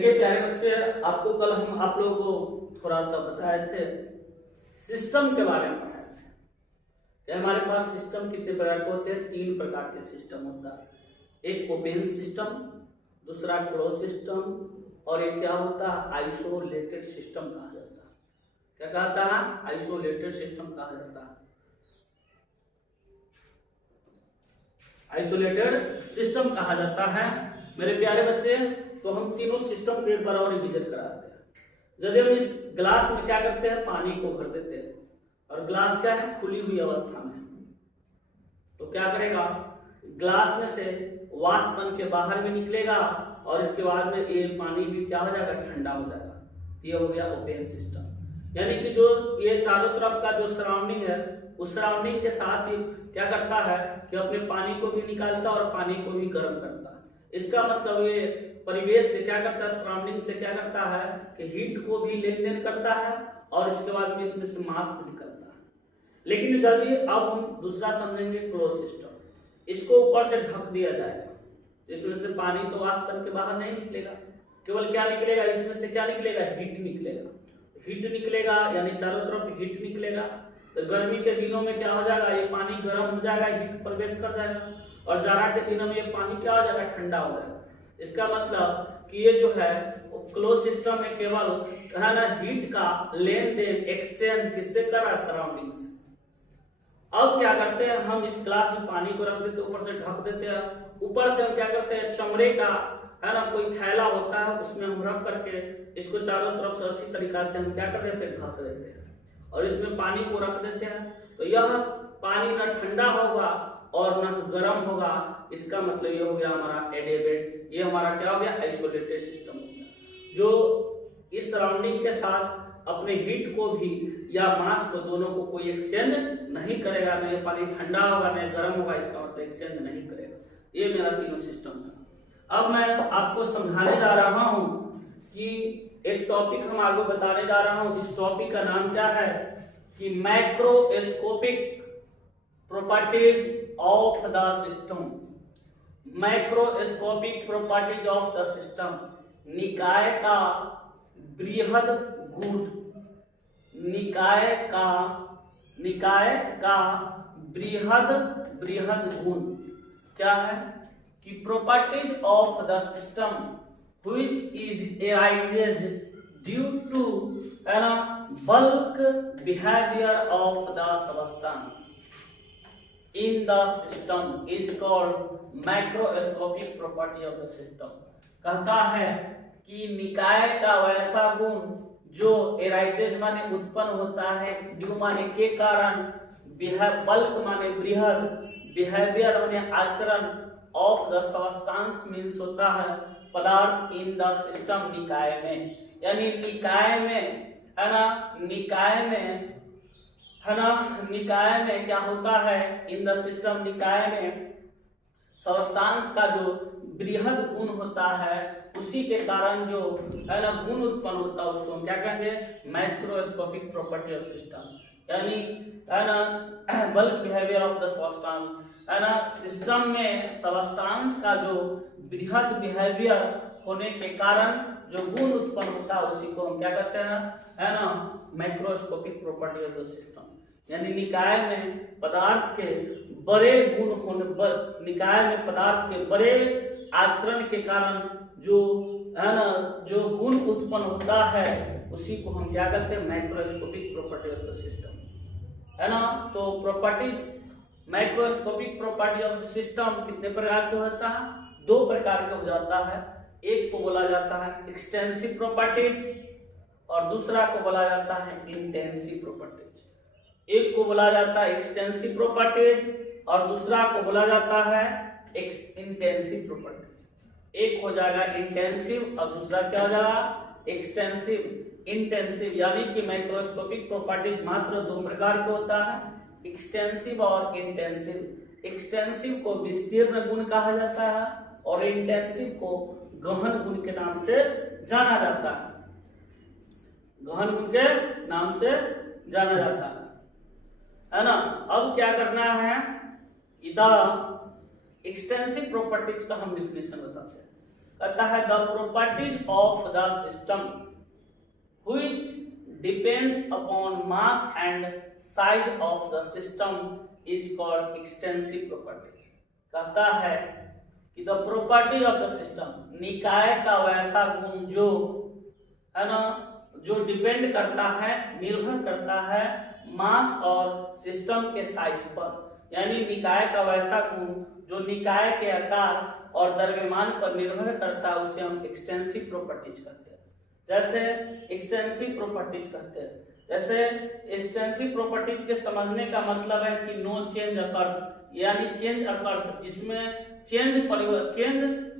देखिए प्यारे बच्चे, आपको कल हम आप लोगों को थोड़ा सा बताए थे सिस्टम के बारे में पढ़ाए थे कि हमारे पास सिस्टम कितने प्रकार के होते हैं। 3 प्रकार के सिस्टम होता है। एक ओपन सिस्टम, दूसरा क्लोज सिस्टम और एक क्या होता है आइसोलेटेड सिस्टम कहा जाता है। क्या कहता है? आइसोलेटेड सिस्टम कहा जाता है। आइसोलेटेड सिस्टम कहा जाता है मेरे प्यारे बच्चे। तो हम तीनों सिस्टम को एक बार और रिविजन कराते हैं। जब हम इस ग्लास में क्या करते हैं, पानी को भर देते हैं और ग्लास क्या है, खुली हुई अवस्था में, तो क्या करेगा, ग्लास में से वाष्प बन के बाहर भी निकलेगा और इसके बाद में ये पानी भी क्या हो जाएगा, ठंडा हो जाएगा। ये हो गया ओपन सिस्टम। यानी कि जो ये चारों तरफ का जो सराउंडिंग है, उस सराउंडिंग के साथ ही क्या करता है कि अपने पानी को भी निकालता है और पानी को भी गर्म करता है। इसका मतलब ये परिवेश से क्या करता है, सराउंडिंग से क्या करता है कि हीट को भी लेन देन करता है और इसके बाद में इसमें से मास भी निकलता है। लेकिन जब ये अब हम दूसरा समझेंगे क्लोज सिस्टम, इसको ऊपर से ढक दिया जाएगा, इसमें से पानी तो वाष्प बन के बाहर नहीं निकलेगा, केवल क्या निकलेगा, इसमें से क्या निकलेगा, हीट निकलेगा। हीट निकलेगा यानी चारों तरफ हीट निकलेगा। तो गर्मी के दिनों में क्या हो जाएगा, ये पानी गर्म हो जाएगा, हीट प्रवेश कर जाएगा और जाड़ा के दिनों में ये पानी क्या हो जाएगा, ठंडा हो जाएगा। इसका मतलब कि ये जो है क्लोज सिस्टम में केवल है ना हीट का लेन देन एक्सचेंज किससे कर रहा है, सराउंडिंग से। अब क्या करते हैं, हम इस ग्लास में पानी को रख देते हैं, ऊपर से ढक देते हैं। ऊपर से हम क्या करते हैं, चमड़े का है ना कोई थैला होता है, उसमें हम रख करके इसको चारों तरफ से अच्छी तरीका से हम क्या कर देते हैं, ढक देते हैं और इसमें पानी को रख देते हैं। तो यह पानी ना ठंडा होगा और ना गर्म होगा। इसका मतलब ये हो गया हमारा एडेबेट, ये हमारा क्या हो गया, आइसोलेटेड सिस्टम हो गया, जो इस सराउंडिंग के साथ अपने हीट को भी या मास को दोनों को कोई एक्सचेंज नहीं करेगा। न ये पानी ठंडा होगा न गर्म होगा, इसका मतलब एक्सचेंज नहीं करेगा। ये मेरा तीनों सिस्टम था। अब मैं आपको समझाने जा रहा हूं कि एक टॉपिक हम आगे बताने जा रहा हूं। इस टॉपिक का नाम क्या है कि macroscopic properties of the system. Macroscopic properties of the system, निकाय का बृहद गुण, निकाय का बृहद गुण क्या है कि properties of the system which is arises due to bulk behavior of the substance in the system is called macroscopic property of the system। कहता है कि निकाय का वैसा गुण जो एराइजेज माने उत्पन्न होता है, ड्यू माने के कारण, बल्क माने बृहद, बिहेवियर माने आचरण, ऑफ द सब्सटेंस मींस होता है पदार्थ, इन द सिस्टम निकाय में, यानी निकाय में है ना, निकाय में क्या होता है, इन द सिस्टम निकाय में सब्सटेंस का जो बृहद गुण होता है, उसी के कारण जो है ना गुण उत्पन्न होता है, उसको हम क्या कहेंगे, मैक्रोस्कोपिक प्रॉपर्टी ऑफ सिस्टम। यानी है ना bulk behaviour of the substance, है ना सिस्टम में सब्सटेंस का जो बृहद बिहेवियर होने के कारण जो गुण उत्पन्न होता है, उसी को हम क्या कहते हैं, है ना macroscopic property of the system. यानी निकाय में पदार्थ के बड़े गुण होने, निकाय में पदार्थ के बड़े आचरण के कारण जो है ना जो गुण उत्पन्न होता है, उसी को हम क्या कहते हैं, macroscopic property of the system, है ना। तो properties, macroscopic property of the system कितने प्रकार के होता है, 2 प्रकार के हो जाता है। एक को बोला जाता है एक्सटेंसिव प्रॉपर्टीज और दूसरा को बोला जाता है इंटेंसिव प्रॉपर्टीज। एक को बोला जाता है एक्सटेंसिव प्रॉपर्टीज और दूसरा को बोला जाता है इंटेंसिव प्रॉपर्टीज। एक हो जाएगा इंटेंसिव और दूसरा क्या हो जाएगा, एक्सटेंसिव। इंटेंसिव यानी कि मैक्रोस्कोपिक प्रॉपर्टीज मात्र 2 प्रकार के होता है, एक्सटेंसिव और इंटेंसिव। एक्सटेंसिव को विस्तीर्ण गुण कहा जाता है और इंटेंसिव को गहन गुण के नाम से जाना जाता है, गहन गुण के नाम से जाना जाता है ना। अब क्या करना है, इधर एक्सटेंसिव प्रॉपर्टीज का हम डिफिनेशन बताते हैं। कहता है the properties of the system which depends upon mass and size of the system is called extensive properties. कहता है कि the properties of the system, निकाय का वैसा गुण जो है ना, जो डिपेंड करता है, निर्भर करता है मास और सिस्टम के साइज पर, यानी निकाय का वैसा गुण जो निकाय के आकार और द्रव्यमान पर निर्भर करता है, उसे हम एक्सटेंसिव प्रॉपर्टीज कहते हैं। जैसे एक्सटेंसिव प्रॉपर्टीज कहते हैं, जैसे एक्सटेंसिव प्रॉपर्टीज के समझने का मतलब है कि नो चेंज अकर्स, यानी चेंज अकर्स, जिसमें चेंज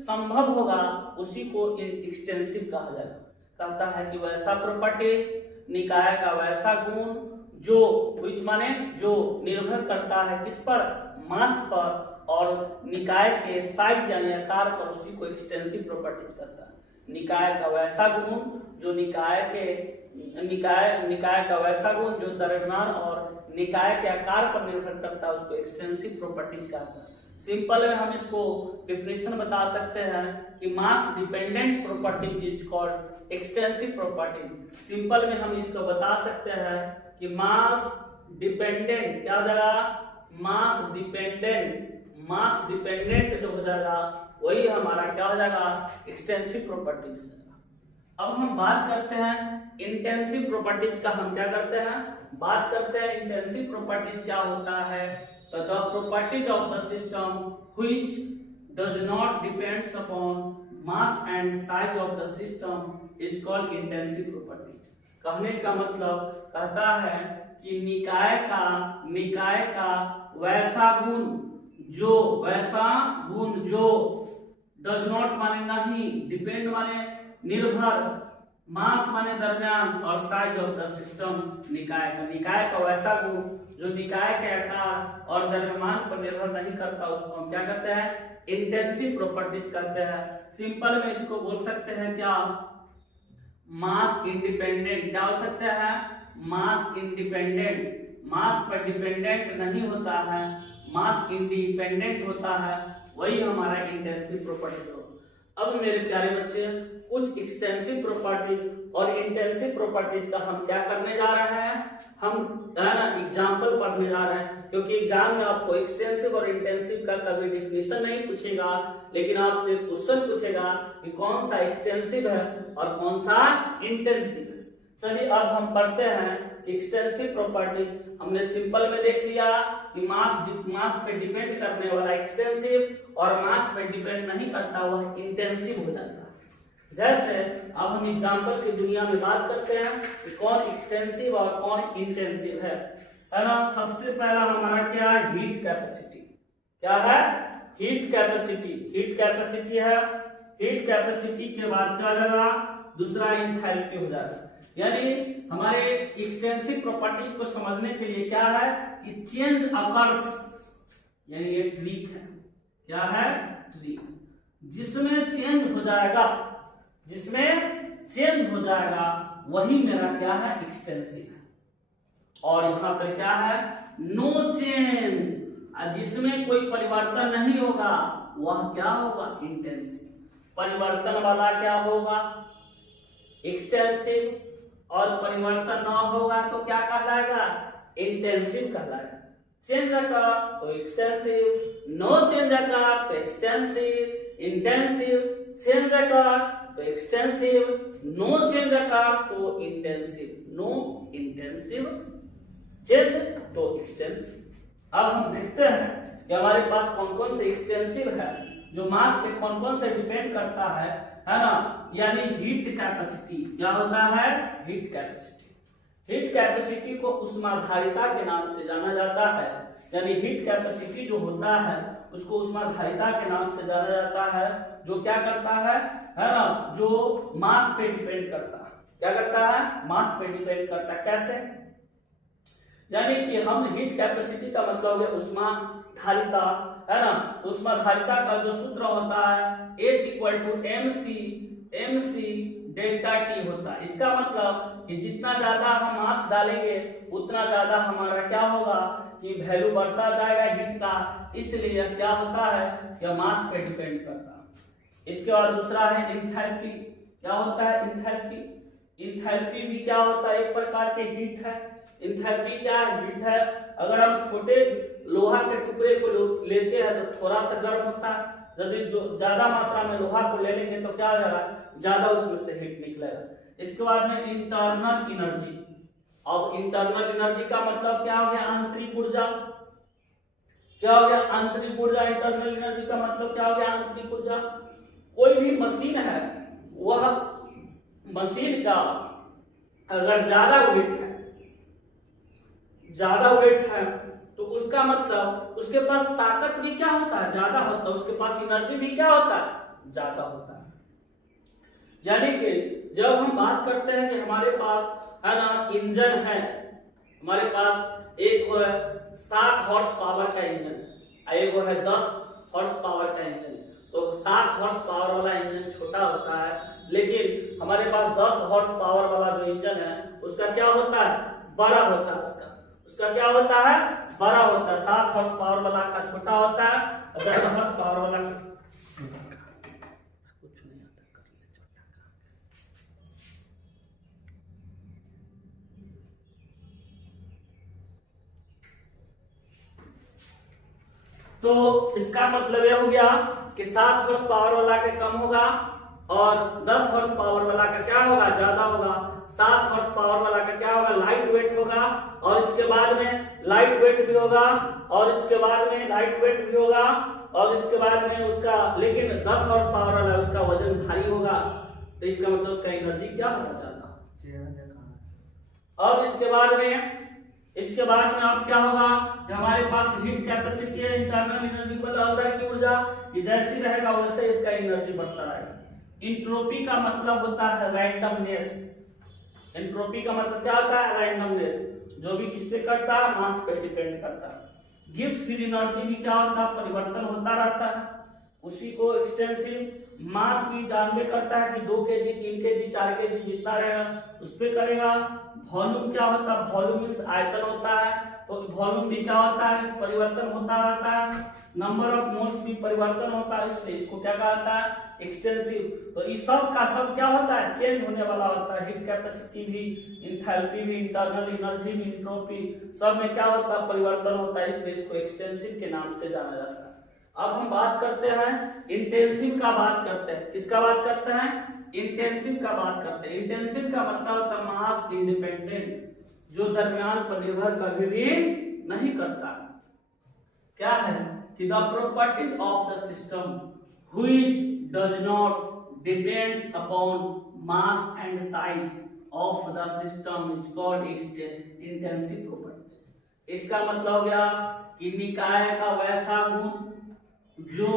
संभव होगा उसी को एक्सटेंसिव कहा जाएगा। कहता है कि वैसा प्रॉपर्टी, निकाय का वैसा गुण जो which माने जो निर्भर करता है किस पर, मास पर, और निकाय के साइज यानी आकार पर, उसी को एक्सटेंसिव प्रॉपर्टीज कहता है। निकाय का वैसा गुण जो निकाय का वैसा गुण जो द्रव्यमान और निकाय के आकार पर निर्भर करता है, उसको एक्सटेंसिव प्रॉपर्टीज कहता है। सिंपल में हम इसको डिफिनेशन बता सकते हैं कि mass dependent properties is called extensive property. Simple में हम इसको बता सकते हैं कि मास डिपेंडेंट क्या हो जाएगा, मास डिपेंडेंट जो हो जाएगा वही हमारा क्या हो जाएगा, एक्सटेंसिव प्रॉपर्टीज हो जाएगा। अब हम बात करते हैं इंटेंसिव प्रॉपर्टीज का। हम क्या करते हैं, बात करते हैं इंटेंसिव प्रॉपर्टीज क्या होता है। तो the properties of the system which does not depends upon mass and size of the system is called intensive properties. कहने का मतलब कहता है कि निकाय का वैसा गुण जो डज नॉट माने नहीं, डिपेंड माने निर्भर, मास माने द्रव्यमान, और साइज ऑफ द सिस्टम निकाय का वैसा गुण जो निकाय के आकार और द्रव्यमान पर निर्भर नहीं करता, उसको हम क्या कहते हैं, इंटेंसिव प्रॉपर्टीज कहते हैं। सिंपल में इसको बोल सकते हैं क्या, मास इंडिपेंडेंट। क्या हो सकता है, मास इंडिपेंडेंट, मास पर डिपेंडेंट नहीं होता है, मास इंडिपेंडेंट होता है, वही हमारा इंटेंसिव प्रॉपर्टी हो। अब मेरे प्यारे बच्चे, कुछ एक्सटेंसिव प्रॉपर्टीज और इंटेंसिव प्रॉपर्टीज का हम क्या करने जा रहे हैं, हम एग्जांपल पढ़ने जा रहे हैं, क्योंकि एग्जाम में आपको एक्सटेंसिव और इंटेंसिव का कभी डिफिनेशन नहीं पूछेगा, लेकिन आपसे क्वेश्चन पूछेगा कि कौन सा एक्सटेंसिव है और कौन सा इंटेंसिव है। चलिए अब हम पढ़ते हैं कि एक्सटेंसिव प्रॉपर्टी हमने सिंपल में देख लिया कि मास पे डिपेंड करने वाला एक्सटेंसिव और मास पे डिपेंड नहीं करता वह इंटेंसिव हो जाता है। जैसे अब हम एग्जांपल की दुनिया में बात करते हैं कि कौन एक्सटेंसिव और कौन इंटेंसिव है ना। सबसे पहला हमारा क्या है, हीट कैपेसिटी। क्या है, हीट कैपेसिटी। हीट कैपेसिटी है, हीट कैपेसिटी के बाद क्या जाएगा, दूसरा एंथैल्पी हो जाएगा। यानी हमारे एक्सटेंसिव प्रॉपर्टीज को समझने के लिए क्या है कि चेंज अकर्स, यानी ये ट्रिक है, क्या है, ट्रिक, जिसमें चेंज हो जाएगा, वही मेरा क्या है, एक्सटेंसिव है। और यहाँ पर क्या है, नो चेंज, जिसमें कोई परिवर्तन नहीं होगा वह क्या होगा, इंटेंसिव। परिवर्तन वाला क्या होगा, एक्सटेंसिव, और परिवर्तन ना होगा तो क्या कहलाएगा, इंटेंसिव कहलाएगा। चेंज अकर तो एक्सटेंसिव, नो चेंज अकर तो एक्सटेंसिव, इंटेंसिव, चेंज अकर तो एक्सटेंसिव, नो चेंज अकर तो इंटेंसिव, नो इंटेंसिव, चेंज तो एक्सटेंसिव। अब हम देखते हैं कि हमारे पास कौन कौन से एक्सटेंसिव है जो मास पे कौन कौन से डिपेंड करता है ना। यानी हीट कैपेसिटी, क्या होता है, हीट कैपेसिटी। हीट कैपेसिटी को ऊष्माधारिता के नाम से जाना जाता है। यानी हीट कैपेसिटी जो होता है उसको ऊष्माधारिता के नाम से जाना जाता है, जो क्या करता है ना, जो मास पे डिपेंड करता है। क्या करता है, मास पे डिपेंड करता है। कैसे, यानी कि हम हीट कैपेसिटी का मतलब हो गया ऊष्माधारिता, है ना। तो ऊष्माधारिता का जो सूत्र होता है H = mc डेल्टा T होता है। इसका मतलब कि जितना ज्यादा हम मास डालेंगे उतना ज्यादा हमारा क्या होगा कि वैल्यू बढ़ता जाएगा हीट का, इसलिए क्या होता है, यह मास पे डिपेंड करता है। इसके बाद दूसरा है इंथैल्पी। क्या होता है इंथैल्पी? इंथैल्पी भी क्या होता है? एक प्रकार के हीट है। इंथैल्पी क्या है? हीट है। अगर हम छोटे लोहा के टुकड़े को लेते हैं तो थोड़ा सा गर्म होता है, यदि जो ज्यादा मात्रा में लोहा को ले लेंगे तो क्या हो जाएगा? ज्यादा उसमें से हीट निकलेगा। इसके बाद में इंटरनल एनर्जी। अब इंटरनल एनर्जी का मतलब क्या हो गया? आंतरिक ऊर्जा। क्या हो गया? आंतरिक ऊर्जा। इंटरनल एनर्जी का मतलब क्या हो गया? आंतरिक ऊर्जा। कोई भी मशीन है, वह मशीन का अगर ज्यादा वेट है तो उसका मतलब उसके पास ताकत भी क्या होता है? ज्यादा होता है। उसके पास एनर्जी भी क्या होता है? ज्यादा होता है। यानी कि जब हम बात करते हैं कि हमारे पास है ना इंजन है, हमारे पास एक है 7 हॉर्स पावर का इंजन है, एक है 10 हॉर्स पावर का इंजन। तो 7 हॉर्स पावर वाला इंजन छोटा होता है, लेकिन हमारे पास 10 हॉर्स पावर वाला जो इंजन है उसका क्या होता है? बड़ा होता है। उसका क्या होता है? बड़ा होता है। 7 हॉर्स पावर वाला का छोटा होता है, 10 हॉर्स पावर वाला का कुछ नहीं आता कर ले छोटा का। तो इसका मतलब ये हो गया कि 7 हॉर्स पावर वाला के कम होगा और 10 हॉर्स पावर वाला का क्या होगा? ज्यादा होगा। 7 हॉर्स पावर वाला का क्या होगा? लाइट वेट होगा, और इसके बाद में लाइट वेट भी होगा, और इसके बाद में लाइट वेट भी होगा, और इसके बाद में उसका, लेकिन 10 हॉर्स पावर वाला उसका वजन भारी होगा। तो इसका मतलब उसका एनर्जी क्या होगा? ज्यादा। अब इसके बाद में अब क्या होगा कि हमारे पास हीट कैपेसिटी है, इंटरनल एनर्जी मतलब अंदर की ऊर्जा, ये जैसी रहेगा वैसे इसका एनर्जी बढ़ता रहेगा। इंट्रोपी का मतलब होता है रैंडमनेस। एंट्रोपी का मतलब क्या होता है? रैंडमनेस। जो भी किस पे करता है? मास पे डिपेंड करता है। गिब्स फिर एनर्जी भी क्या होता है? परिवर्तन होता रहता है। उसी को एक्सटेंसिव मास भी जानबे करता है कि 2 kg 3 kg 4 kg जितना रहेगा उस पे करेगा। वॉल्यूम क्या होता है? वॉल्यूम मींस आयतन होता है, तो वॉल्यूम भी क्या होता है? परिवर्तन होता रहता है। नंबर ऑफ मोल्स भी परिवर्तन होता है, इसलिए इसको क्या कहता है? एक्सटेंसिव। तो इस सब का सब क्या होता है? चेंज होने वाला होता है। हीट कैपेसिटी भी, इंथैल्पी भी, इंटरनल एनर्जी भी, एंट्रोपी सब में क्या होता है? परिवर्तन होता है, इसलिए इसको एक्सटेंसिव के नाम से जाना जाता है। अब हम बात करते हैं इंटेंसिव का बात करते हैं। किसका बात करते हैं? इंटेंसिव का बात करते हैं। इंटेंसिव का मतलब होता है मास इंडिपेंडेंट, जो दरमियान पर निर्भर कभी भी नहीं करता। क्या है कि the properties of the system which does not depends upon mass and size of the system is called intensive property. इसका मतलब हो गया कि निकाय का वैसा गुण जो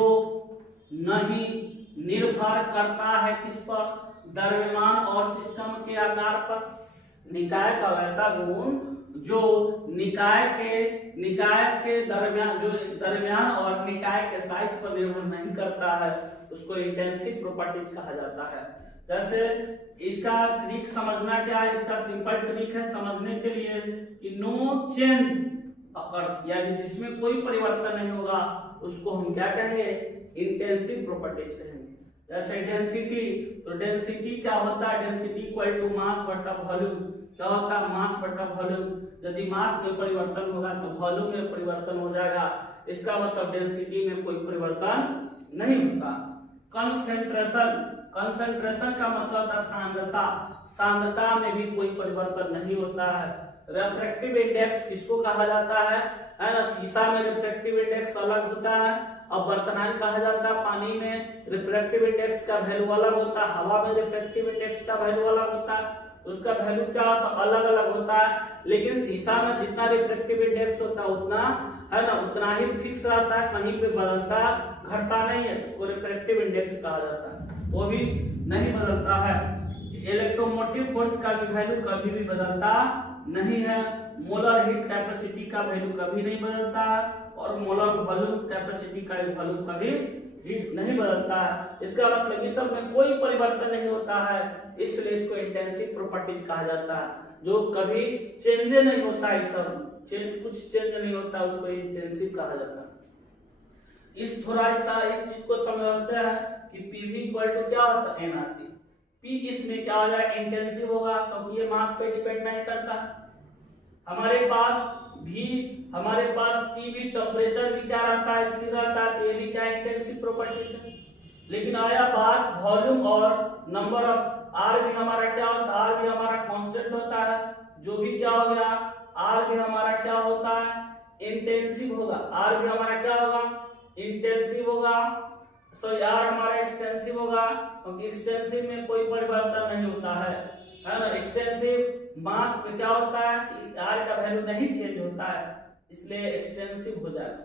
नहीं निर्भर करता है किस पर? द्रव्यमान और सिस्टम के आकार पर। निकाय का वैसा गुण जो निकाय के दरमियान और निकाय के साइज पर निर्भर नहीं करता है, उसको इंटेंसिव प्रॉपर्टीज कहा जाता है। जैसे इसका ट्रिक समझना क्या है? इसका सिंपल ट्रिक है समझने के लिए कि नो चेंज अकर्स, यानी जिसमें कोई परिवर्तन नहीं होगा, उसको हम क्या कहेंगे? इंटेंसिव प्रॉपर्टीज कहेंगे। जैसे डेंसिटी, तो डेंसिटी क्या होता है? डेंसिटी इक्वल टू मास बटा वॉल्यूम। क्या होता है? मास बटा वॉल्यूम। यदि मास में परिवर्तन होगा तो वॉल्यूम में परिवर्तन हो जाएगा। इसका मतलब डेंसिटी में कोई परिवर्तन नहीं होता। कंसंट्रेशन का मतलब होता है सांद्रता। सांद्रता में भी कोई परिवर्तन नहीं होता है। रिफ्रैक्टिव इंडेक्स किसको कहा जाता है ना? शीशा में रिफ्रैक्टिव इंडेक्स अलग होता है, और बर्तनाइन कहा जाता है। पानी में रिफ्रैक्टिव इंडेक्स का वैल्यू अलग होता है, हवा में रिफ्रैक्टिव इंडेक्स का वैल्यू अलग होता है, उसका वैल्यू क्या होता है? अलग अलग होता है। लेकिन शीशा में जितना रिफ्रैक्टिव इंडेक्स होता है उतना है ना, उतना ही फिक्स रहता है, कहीं पे बदलता घटता नहीं है, उसको रिफ्रैक्टिव इंडेक्स कहा जाता है, वो भी नहीं बदलता है। इलेक्ट्रोमोटिव फोर्स का भी वैल्यू कभी भी बदलता नहीं है। मोलर हीट कैपेसिटी का वैल्यू कभी नहीं बदलता है, और मोलर वॉल्यूम कैपेसिटी का वैल्यू कभी नहीं बदलता है। इसका मतलब इस सब में कोई परिवर्तन नहीं होता है, इसलिए इसको इंटेंसिव प्रॉपर्टीज कहा जाता है। जो कभी चेंज नहीं होता है, सब कुछ चेंज नहीं होता, उसको इंटेंसिव कहा जाता है। इस चीज को समझते हैं कि पीवी इक्वल टू क्या होता है एनआरटी। पी इसमें क्या हो जाएगा, इंटेंसिव होगा क्योंकि ये मास पे डिपेंड नहीं करता। हमारे पास टी भी टेम्परेचर भी क्या रहता है, स्थिर रहता है, तो ये भी क्या इंटेंसिव प्रॉपर्टी है। लेकिन आया बात वॉल्यूम और नंबर ऑफ, आर भी हमारा क्या होता है, आर भी हमारा कांस्टेंट होता है, जो भी क्या हो गया, आर भी हमारा क्या होता है, इंटेंसिव होगा। आर भी हमारा क्या होगा, इंटेंसिव होगा। सो आर हमारा एक्सटेंसिव होगा क्योंकि एक्सटेंसिव में कोई परिवर्तन नहीं होता है ना। एक्सटेंसिव मास में क्या होता है कि आर का वैल्यू नहीं चेंज होता है, इसलिए एक्सटेंसिव हो जाएगा।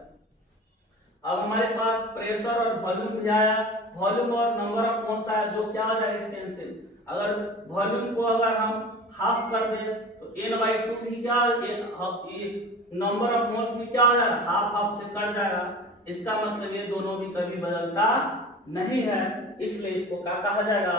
अब हमारे पास प्रेशर और वॉल्यूम भी आया, वॉल्यूम और नंबर ऑफ मोल्स आया, जो क्या हो जाएगा एक्सटेंसिव। अगर वॉल्यूम को अगर हम हाफ कर दें तो n/2 भी क्या, नंबर ऑफ मोल्स भी क्या हो जाएगा, हाफ हाफ से कट जाएगा। इसका मतलब ये दोनों भी कभी बदलता नहीं है, इसलिए इसको क्या कहा जाएगा,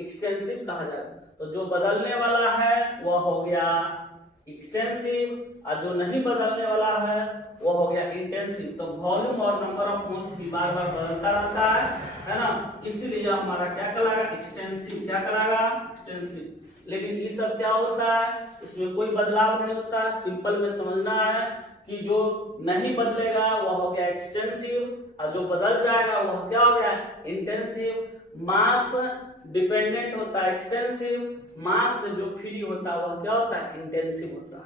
एक्सटेंसिव कहा जाएगा। तो जो बदलने वाला है वह हो गया एक्सटेंसिव और जो नहीं बदलने वाला है वो हो गया इंटेंसिव। तो वॉल्यूम और नंबर ऑफ मोल्स भी बार बार बदलता रहता है ना, इसीलिए हमारा क्या कहलाएगा, एक्सटेंसिव। क्या कहलाएगा, एक्सटेंसिव। लेकिन ये सब क्या होता है, इसमें कोई बदलाव नहीं होता। सिंपल में समझना है कि जो नहीं बदलेगा वह हो गया एक्सटेंसिव और जो बदल जाएगा वह क्या हो गया, इंटेंसिव। मास डिपेंडेंट होता है एक्सटेंसिव, मास से जो फ्री होता है वह क्या होता है, इंटेंसिव होता है।